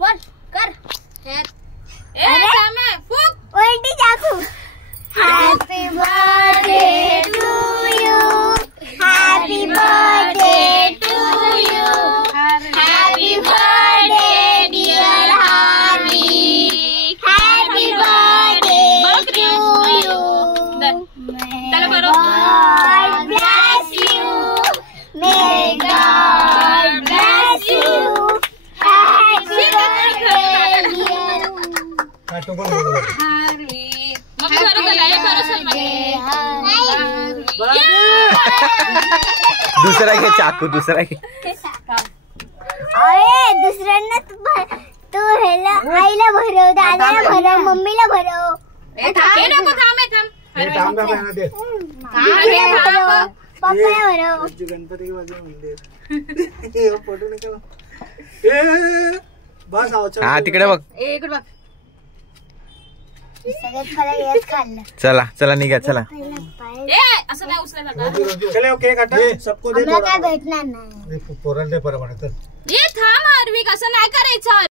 one कर उलटी चाकू happy birthday to you happy birthday to you happy birthday dear Harvey happy birthday to you God bless you may God bless you happy birthday दुसरा घे चाकू दुसरा घे अरे दुसऱ्यांना तू ह्याला आईला भरव दादाला भरव मम्मीला भरव पप्पाला भरव गणपती फोटो निकाल बस हा तिकडे बघ सगळ्यात मला हेच खाल्लं चला चला निघा चला असं नाही उचलायचं चले ओके काटा सबको दे मला काय भेटणार नाही पोरांना दे परत थांब हार्विक असं नाही करायचं